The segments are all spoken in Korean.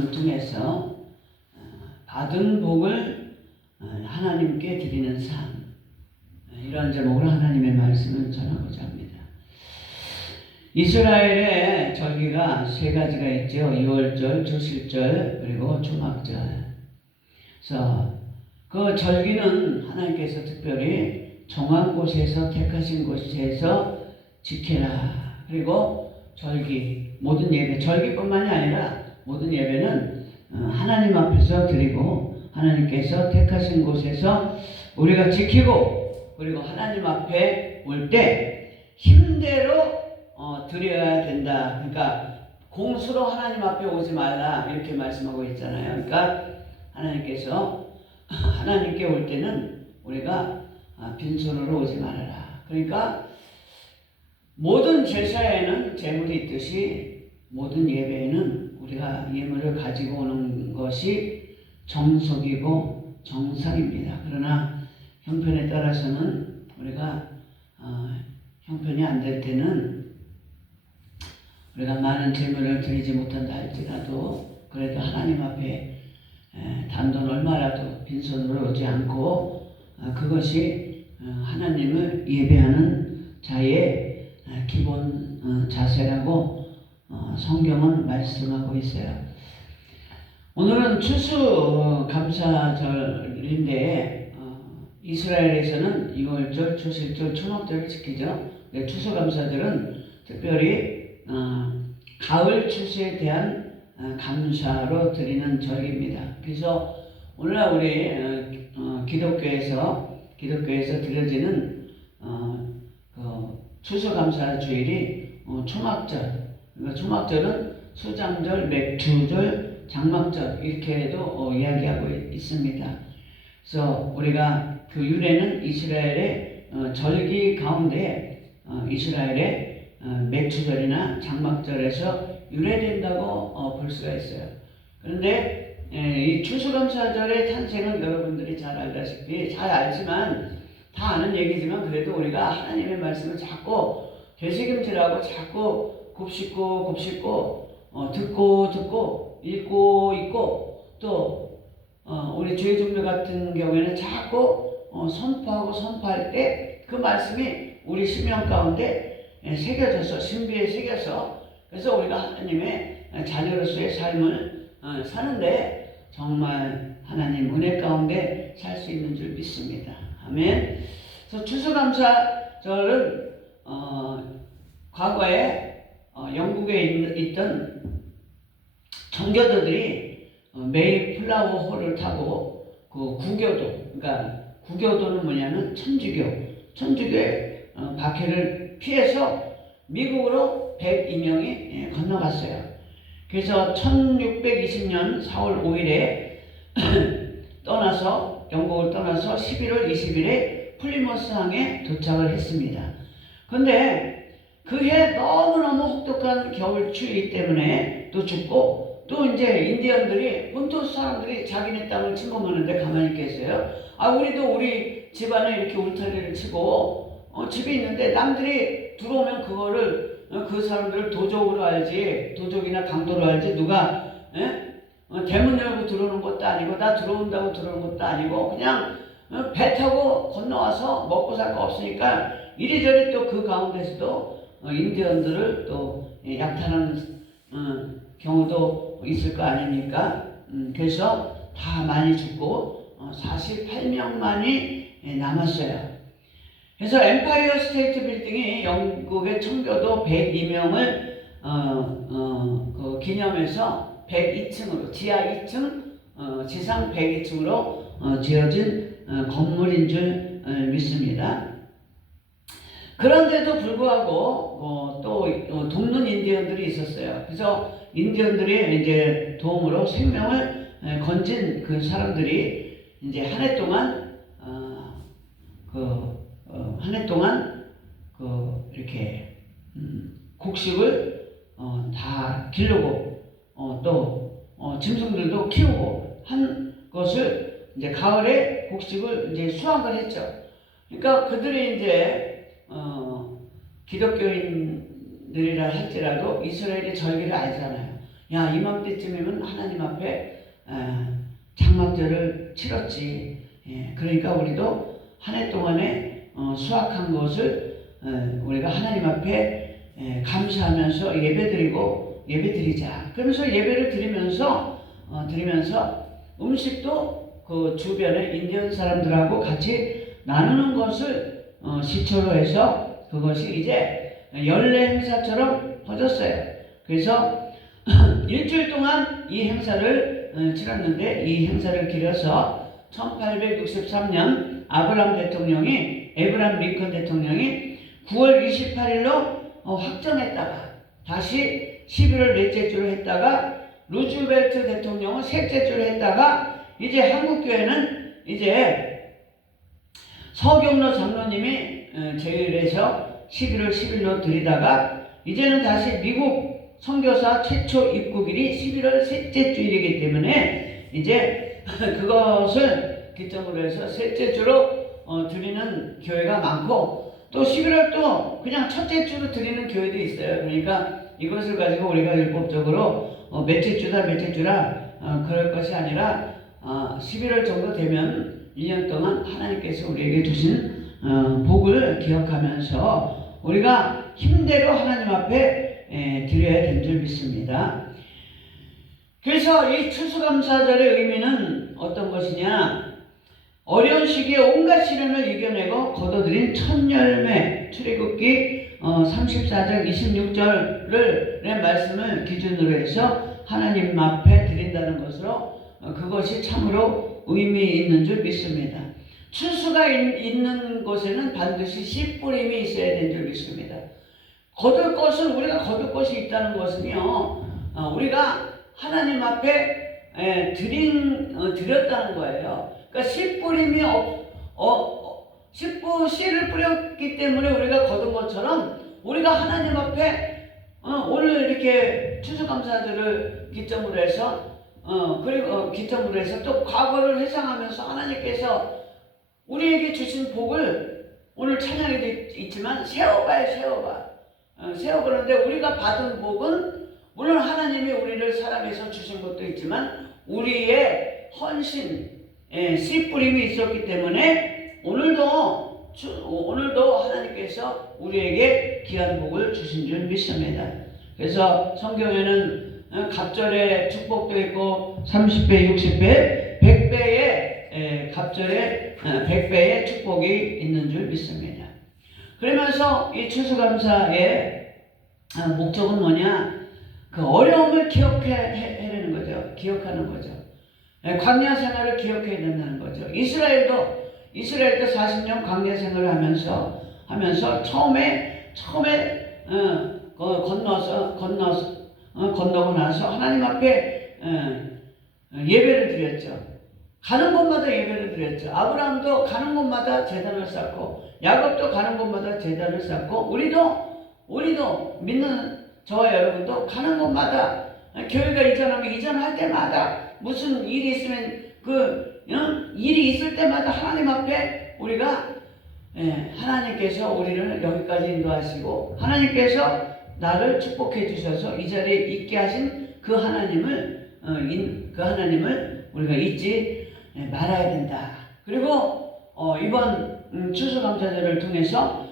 말씀을 통해서 받은 복을 하나님께 드리는 삶, 이러한 제목으로 하나님의 말씀을 전하고자 합니다. 이스라엘의 절기가 세 가지가 있죠. 유월절, 조실절, 그리고 초막절. 그래서 그 절기는 하나님께서 특별히 정한 곳에서 택하신 곳에서 지켜라. 그리고 절기, 모든 예배, 절기뿐만이 아니라 모든 예배는 하나님 앞에서 드리고 하나님께서 택하신 곳에서 우리가 지키고, 그리고 하나님 앞에 올 때 힘대로 드려야 된다. 그러니까 공수로 하나님 앞에 오지 말라, 이렇게 말씀하고 있잖아요. 그러니까 하나님께 올 때는 우리가 빈손으로 오지 말아라. 그러니까 모든 제사에는 제물이 있듯이 모든 예배에는 우리가 예물을 가지고 오는 것이 정석이고 정상입니다. 그러나 형편에 따라서는 우리가 형편이 안 될 때는 우리가 많은 제물을 드리지 못한다 할지라도 그래도 하나님 앞에 단돈 얼마라도 빈손으로 오지 않고 그것이 하나님을 예배하는 자의 기본 자세라고 성경은 말씀하고 있어요. 오늘은 추수감사절인데 이스라엘에서는 유월절, 조실절, 초막절을 지키죠. 추수감사절은 특별히 가을 추수에 대한 감사로 드리는 절기입니다. 그래서 오늘날 우리 기독교에서 드려지는 추수감사주일이 초막절. 그러니까 초막절은 수장절, 맥주절, 장막절 이렇게도 이야기하고 있습니다. 그래서 우리가 그 유래는 이스라엘의 절기 가운데 이스라엘의 맥주절이나 장막절에서 유래된다고 볼 수가 있어요. 그런데 이 추수감사절의 탄생은 여러분들이 잘 알다시피 잘 알지만 다 아는 얘기지만 그래도 우리가 하나님의 말씀을 자꾸 되새김질하고 자꾸 곱씹고 듣고 읽고 또 우리 주의 종교 같은 경우에는 자꾸 선포할 때 그 말씀이 우리 심령 가운데 새겨져서 신비에 새겨서 그래서 우리가 하나님의 자녀로서의 삶을 사는데 정말 하나님 은혜 가운데 살 수 있는 줄 믿습니다. 아멘. 그래서 추수감사절은 과거에 영국에 있던 정교도들이 메이플라워 호를 타고 그 구교도, 그러니까 구교도는 뭐냐면 천주교의 박해를 피해서 미국으로 102명이 건너갔어요. 그래서 1620년 4월 5일에 영국을 떠나서 11월 20일에 플리머스항에 도착을 했습니다. 그런데 그해 너무너무 혹독한 겨울 추위 때문에 또 춥고 또 이제 인디언들이 본토 사람들이 자기네 땅을 침범하는데 가만히 있겠어요? 우리도 우리 집안에 이렇게 울타리를 치고 집이 있는데 남들이 들어오면 그거를 그 사람들을 도적으로 알지, 도적이나 강도로 알지, 누가 대문 열고 들어오는 것도 아니고 나 들어온다고 들어오는 것도 아니고 그냥 배 타고 건너와서 먹고 살 거 없으니까 이리저리 또 그 가운데서도 인디언들을 또 약탈하는 경우도 있을 거 아닙니까? 그래서 다 많이 죽고 48명만이 남았어요. 그래서 엠파이어 스테이트 빌딩이 영국의 청교도 102명을 기념해서 102층으로 지하 2층, 지상 102층으로 지어진 건물인 줄 믿습니다. 그런데도 불구하고 또 돕는 인디언들이 있었어요. 그래서 인디언들의 이제 도움으로 생명을 건진 그 사람들이 이제 한 해 동안 이렇게 곡식을 다 기르고 또 짐승들도 키우고 한 것을 이제 가을에 곡식을 이제 수확을 했죠. 그러니까 그들이 이제 기독교인들이라 할지라도 이스라엘의 절기를 알잖아요. 야, 이맘때쯤이면 하나님 앞에 장막절을 치렀지. 예, 그러니까 우리도 한 해 동안에 수확한 것을 우리가 하나님 앞에 감사하면서 예배드리자. 그러면서 예배를 드리면서 음식도 그 주변의 인디언 사람들하고 같이 나누는 것을 시초로 해서 그것이 이제 연례 행사처럼 퍼졌어요. 그래서 일주일 동안 이 행사를 치렀는데, 이 행사를 기려서 1863년 에브람 링컨 대통령이 9월 28일로 확정했다가 다시 11월 넷째 주로 했다가 루즈벨트 대통령은 셋째 주로 했다가 이제 한국교회는 이제 서경로 장로님이 제일해서 11월 10일로 드리다가 이제는 다시 미국 선교사 최초 입국일이 11월 셋째 주일이기 때문에 이제 그것을 기점으로 해서 셋째 주로 드리는 교회가 많고, 또 11월 또 그냥 첫째 주로 드리는 교회도 있어요. 그러니까 이것을 가지고 우리가 율법적으로 몇째 주라 그럴 것이 아니라 11월 정도 되면 1년 동안 하나님께서 우리에게 주신 복을 기억하면서 우리가 힘대로 하나님 앞에 드려야 될 줄 믿습니다. 그래서 이 추수감사절의 의미는 어떤 것이냐? 어려운 시기에 온갖 시련을 이겨내고 거둬들인 첫 열매, 출애굽기 34장 26절의 말씀을 기준으로 해서 하나님 앞에 드린다는 것으로 그것이 참으로 의미 있는 줄 믿습니다. 추수가 있는 곳에는 반드시 씨 뿌림이 있어야 되는 줄 믿습니다. 우리가 거둘 것이 있다는 것은요, 우리가 하나님 앞에 드렸다는 거예요. 그러니까 씨 뿌림이 씨를 뿌렸기 때문에 우리가 거둔 것처럼 우리가 하나님 앞에 오늘 이렇게 추수감사절을 기점으로 해서 기점으로 해서 또 과거를 회상하면서 하나님께서 우리에게 주신 복을 오늘 찬양에도 있지만 세워봐. 세워보는데 우리가 받은 복은 물론 하나님이 우리를 사랑해서 주신 것도 있지만 우리의 헌신, 씨 뿌림이 있었기 때문에 오늘도 하나님께서 우리에게 귀한 복을 주신 줄 믿습니다. 그래서 성경에는 갑절의 축복도 있고 30배, 60배, 100배의 갑절에 100배의 축복이 있는 줄 믿습니다. 그러면서 이 추수감사의 목적은 뭐냐? 그 어려움을 기억해내는 거죠. 기억하는 거죠. 광야 생활을 기억해야 된다는 거죠. 이스라엘도 40년 광야 생활을 하면서 처음에 건너고 나서 하나님 앞에 예배를 드렸죠. 가는 곳마다 예배를 드렸죠. 아브라함도 가는 곳마다 제단을 쌓고, 야곱도 가는 곳마다 제단을 쌓고, 우리도 믿는 저와 여러분도 가는 곳마다, 교회가 이전할 때마다, 무슨 일이 있으면 일이 있을 때마다 하나님 앞에 우리가 하나님께서 우리를 여기까지 인도하시고 하나님께서 나를 축복해 주셔서 이 자리에 있게 하신 그 하나님을 우리가 잊지 말아야 된다. 그리고 이번 추수감사절을 통해서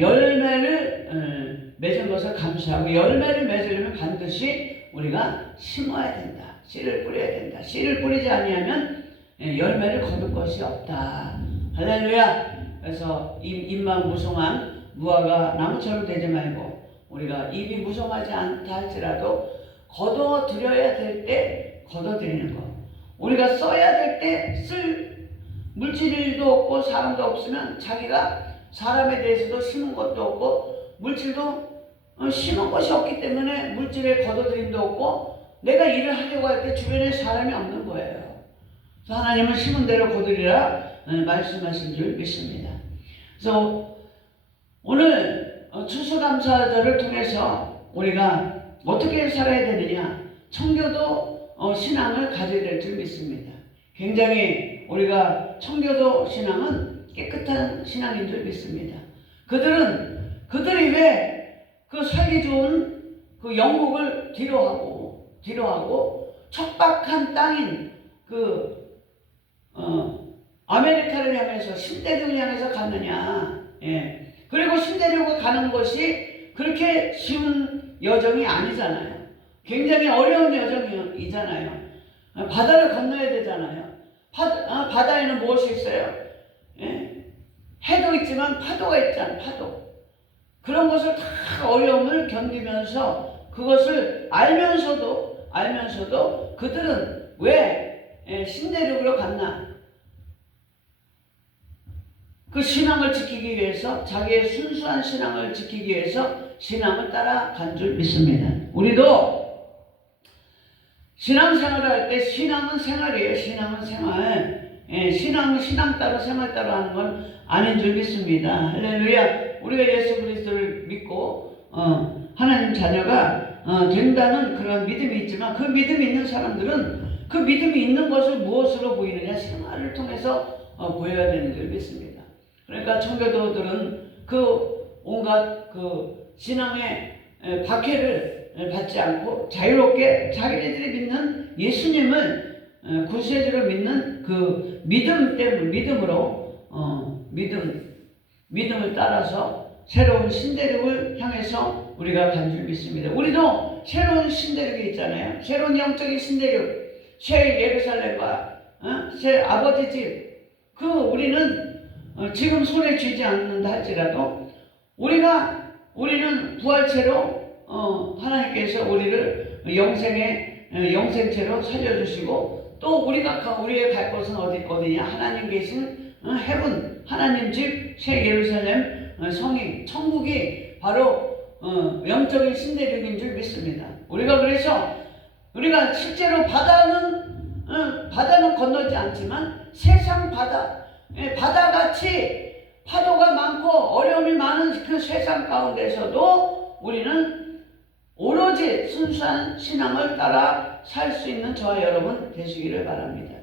열매를 맺은 것을 감사하고, 열매를 맺으려면 반드시 우리가 심어야 된다. 씨를 뿌려야 된다. 씨를 뿌리지 아니하면 열매를 거둘 것이 없다. 할렐루야. 그래서 입만 무성한 무화과 나무처럼 되지 말고, 우리가 입이 무성하지 않다 할지라도 거둬들여야 될 때 거둬들이는 것, 우리가 써야 될 때 쓸 물질도 없고 사람도 없으면 자기가 사람에 대해서도 심은 것도 없고 물질도 심은 것이 없기 때문에 물질에 거둬들임도 없고, 내가 일을 하려고 할 때 주변에 사람이 없는 거예요. 그래서 하나님은 심은 대로 거두리라 말씀하신 줄 믿습니다. 그래서 오늘 추수감사절을 통해서 우리가 어떻게 살아야 되느냐, 청교도 신앙을 가져야 될 줄 믿습니다. 굉장히 우리가 청교도 신앙은 깨끗한 신앙인 줄 믿습니다. 그들이 왜 그 살기 좋은 그 영국을 뒤로하고 뒤로 하고 척박한 땅인 아메리카를 향해서 신대륙을 향해서 갔느냐. 예. 그리고 신대륙을 가는 것이 그렇게 쉬운 여정이 아니잖아요. 굉장히 어려운 여정이잖아요. 바다를 건너야 되잖아요. 바다에는 무엇이 있어요? 예? 해도 있지만 파도가 있잖아요. 파도. 그런 것을 다 어려움을 견디면서 그것을 알면서도 그들은 왜 신대륙으로 갔나? 그 신앙을 지키기 위해서, 자기의 순수한 신앙을 지키기 위해서 신앙을 따라간 줄 믿습니다. 우리도 신앙생활을 할 때 신앙은 생활이에요. 신앙은 생활. 신앙 따로 생활 따로 하는 건 아닌 줄 믿습니다. 할렐루야. 우리가 예수 그리스도를 믿고 하나님 자녀가 된다는 그런 믿음이 있지만, 그 믿음이 있는 사람들은 그 믿음이 있는 것을 무엇으로 보이느냐? 생활을 통해서 보여야 되는 줄 믿습니다. 그러니까 청교도들은 그 온갖 그 신앙의 박해를 받지 않고 자유롭게 자기네들이 믿는 예수님을 구세주로 믿는 그 믿음을 따라서 새로운 신대륙을 향해서 우리가 간 줄 믿습니다. 우리도 새로운 신대륙이 있잖아요. 새로운 영적인 신대륙, 새 예루살렘과 새 아버지 집. 우리는 지금 손에 쥐지 않는다 할지라도 우리는 부활체로 하나님께서 우리를 영생체로 살려주시고, 또 우리의 갈 곳은 어디냐? 하나님 계신 헤븐, 하나님 집, 새 예루살렘, 성이, 천국이 바로 영적인 신대륙인 줄 믿습니다. 그래서 우리가 실제로 바다는 건너지 않지만 세상 바다같이 파도가 많고 어려움이 많은 그 세상 가운데서도 우리는 오로지 순수한 신앙을 따라 살 수 있는 저와 여러분 되시기를 바랍니다.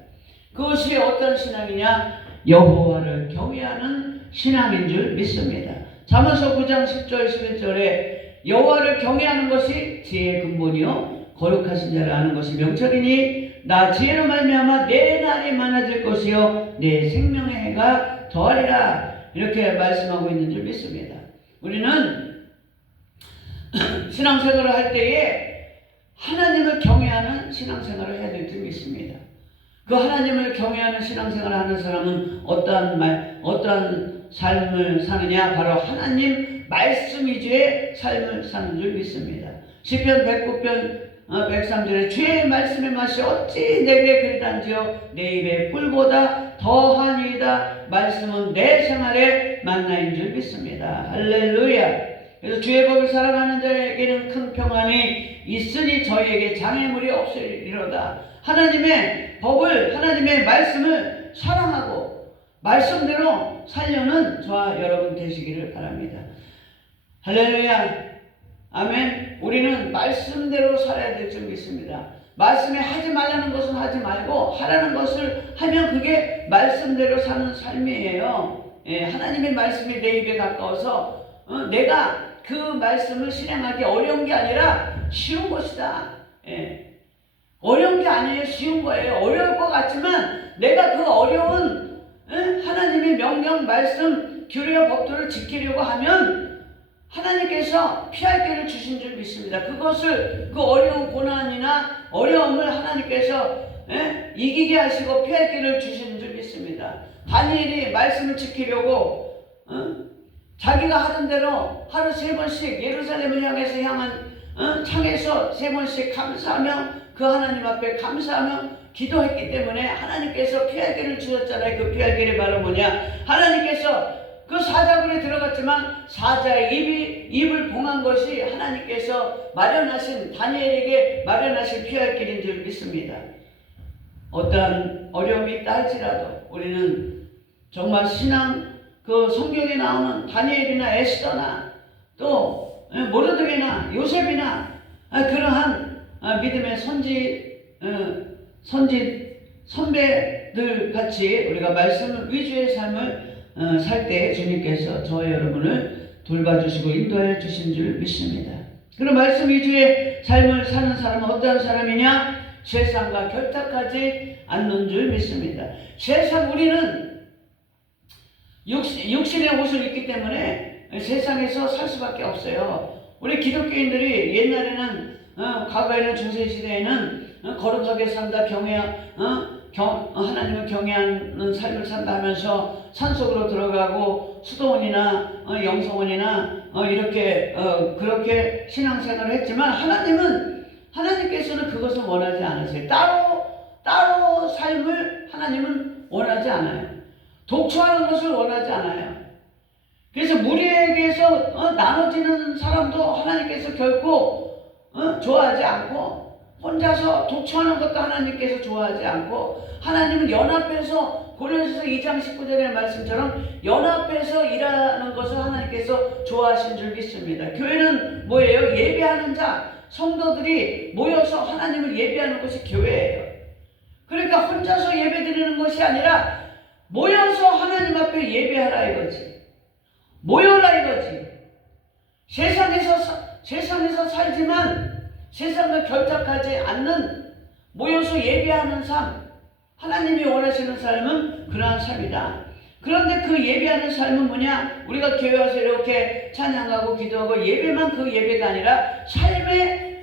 그것이 어떤 신앙이냐? 여호와를 경외하는 신앙인 줄 믿습니다. 잠언서 9장 10절 11절에 여호와를 경외하는 것이 지혜의 근본이요 거룩하신 자를 아는 것이 명철이니 나 지혜로 말미암아 내 날이 많아질 것이요 내 생명의 해가 더하리라. 이렇게 말씀하고 있는 줄 믿습니다. 우리는 신앙생활을 할 때에 하나님을 경외하는 신앙생활을 해야 될 줄 믿습니다. 그 하나님을 경외하는 신앙생활을 하는 사람은 어떠한 삶을 사느냐? 바로 하나님 말씀 위주의 삶을 사는 줄 믿습니다. 시편 109편 103절에 주의 말씀의 맛이 어찌 내게 그리단지요 내 입에 꿀보다 더하니이다. 말씀은 내 생활의 만나인 줄 믿습니다. 할렐루야. 그래서 주의 법을 살아가는 자에게는 큰 평안이 있으니 저희에게 장애물이 없으리로다. 하나님의 법을, 하나님의 말씀을 사랑하고 말씀대로 살려는 저와 여러분 되시기를 바랍니다. 할렐루야. 아멘. 우리는 말씀대로 살아야 될 줄 믿습니다. 말씀에 하지 말라는 것은 하지 말고 하라는 것을 하면 그게 말씀대로 사는 삶이에요. 하나님의 말씀이 내 입에 가까워서 내가 그 말씀을 실행하기 어려운 게 아니라 쉬운 것이다. 어려운 게 아니에요. 쉬운 거예요. 어려울 것 같지만 내가 그 어려운 하나님의 명령, 말씀, 규례와 법도를 지키려고 하면 하나님께서 피할 길을 주신 줄 믿습니다. 그 어려운 고난이나 어려움을 하나님께서 이기게 하시고 피할 길을 주시는 줄 믿습니다. 다니엘이 말씀을 지키려고 자기가 하던 대로 하루 3번씩 예루살렘을 향한 창에서 3번씩 감사하며 그 하나님 앞에 감사하며 기도했기 때문에 하나님께서 피할 길을 주셨잖아요. 그 피할 길이 바로 뭐냐? 하나님께서 그 사자굴에 들어갔지만 사자의 입을 봉한 것이 하나님께서 다니엘에게 마련하신 피할 길인 줄 믿습니다. 어떠한 어려움이 있다 할지라도 우리는 정말 그 성경에 나오는 다니엘이나 에스더나 또 모르드게나 요셉이나 그러한 믿음의 선배들 같이 우리가 말씀 위주의 삶을 살 때 주님께서 저와 여러분을 돌봐주시고 인도해 주신 줄 믿습니다. 그런 말씀 위주의 삶을 사는 사람은 어떤 사람이냐? 세상과 결탁하지 않는 줄 믿습니다. 우리는 육신의 옷을 입기 때문에 세상에서 살 수밖에 없어요. 우리 기독교인들이 옛날에는 과거에는 중세시대에는 거룩하게 산다, 하나님을 경외하는 삶을 산다 하면서 산속으로 들어가고 수도원이나 영성원이나 이렇게 그렇게 신앙생활을 했지만 하나님께서는 그것을 원하지 않으세요. 따로 삶을 하나님은 원하지 않아요. 독초하는 것을 원하지 않아요. 그래서 무리에게서 나눠지는 사람도 하나님께서 결코 좋아하지 않고, 혼자서 독초하는 것도 하나님께서 좋아하지 않고, 하나님은 연합해서 고린도서 2장 19절의 말씀처럼 연합해서 일하는 것을 하나님께서 좋아하신 줄 믿습니다. 교회는 뭐예요? 예배하는 자, 성도들이 모여서 하나님을 예배하는 것이 교회예요. 그러니까 혼자서 예배드리는 것이 아니라 모여서 하나님 앞에 예배하라 이거지. 모여라 이거지. 세상에서 살지만 세상과 결탁하지 않는, 모여서 예배하는 삶, 하나님이 원하시는 삶은 그러한 삶이다. 그런데 그 예배하는 삶은 뭐냐? 우리가 교회 와서 이렇게 찬양하고 기도하고 예배만 그 예배가 아니라 삶의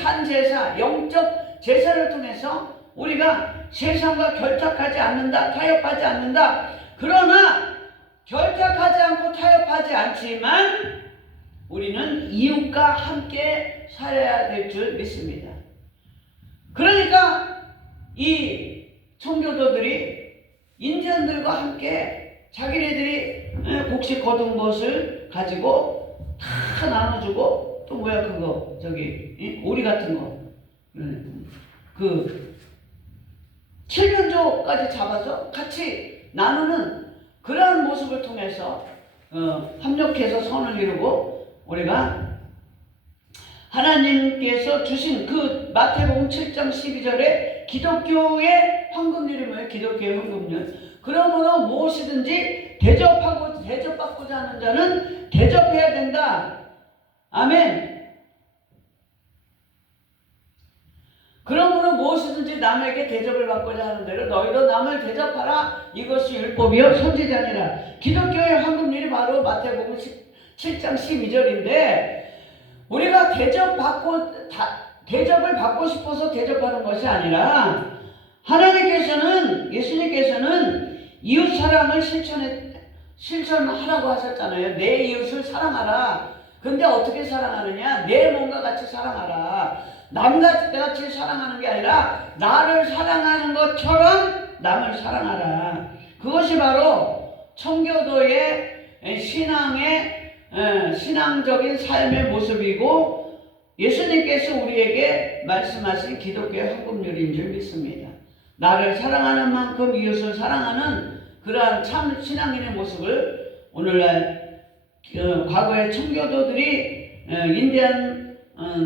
산제사, 영적 제사를 통해서 우리가 세상과 결탁하지 않는다, 타협하지 않는다. 그러나 결탁하지 않고 타협하지 않지만 우리는 이웃과 함께 살아야 될 줄 믿습니다. 그러니까 이 청교도들이 인디언들과 함께 자기네들이 곡식 거둔 것을 가지고 다 나눠주고, 또 뭐야 그거 오리 같은 거 그 칠면조까지 잡아서 같이 나누는 그러한 모습을 통해서 협력해서 선을 이루고, 우리가 하나님께서 주신 그 마태복음 7장 12절에 기독교의 황금률이 뭐예요? 기독교의 황금률. 그러므로 무엇이든지 대접받고자 하는 자는 대접해야 된다. 아멘. 그러므로 무엇이든지 남에게 대접을 받고자 하는 대로 너희도 남을 대접하라. 이것이 율법이요 선지자니라. 기독교의 황금률이 바로 마태복음 7장 12절인데, 우리가 대접을 받고 싶어서 대접하는 것이 아니라, 예수님께서는 이웃 사랑을 실천하라고 하셨잖아요. 내 이웃을 사랑하라. 근데 어떻게 사랑하느냐? 내 몸과 같이 사랑하라. 남같이 사랑하는 게 아니라 나를 사랑하는 것처럼 남을 사랑하라. 그것이 바로 청교도의 신앙적인 삶의 모습이고, 예수님께서 우리에게 말씀하신 기독교의 황금률인 줄 믿습니다. 나를 사랑하는 만큼 이웃을 사랑하는 그러한 참 신앙인의 모습을 오늘날 과거의 청교도들이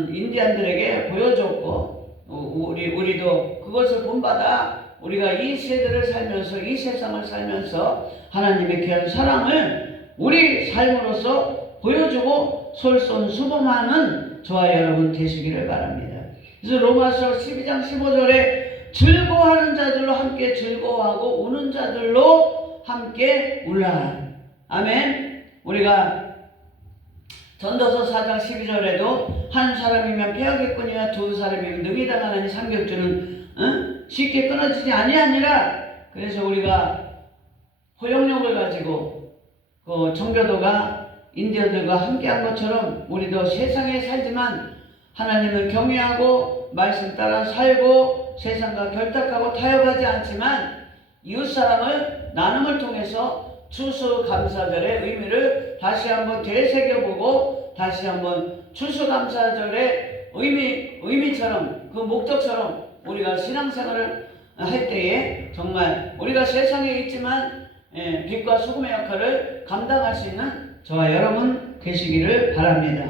인디안들에게 보여줬고, 우리도 그것을 본받아 우리가 이 세대를 살면서, 이 세상을 살면서 하나님의 귀한 사랑을 우리 삶으로서 보여주고 솔선수범하는 저와 여러분 되시기를 바랍니다. 그래서 로마서 12장 15절에 즐거워하는 자들로 함께 즐거워하고 우는 자들로 함께 울라. 아멘. 우리가 전도서 4장 12절에도 한 사람이면 패하겠거니와 두 사람이면 능히 당하나니 삼겹줄은 쉽게 끊어지지 아니하니라. 그래서 우리가 포용력을 가지고 그 청교도가 인디언들과 함께한 것처럼 우리도 세상에 살지만 하나님을 경외하고 말씀 따라 살고 세상과 결탁하고 타협하지 않지만 이웃사랑을 나눔을 통해서 추수감사절의 의미를 다시 한번 되새겨보고, 다시 한번 추수감사절의 의미처럼, 그 목적처럼 우리가 신앙생활을 할 때에 정말 우리가 세상에 있지만 빛과 소금의 역할을 감당할 수 있는 저와 여러분 되시기를 바랍니다.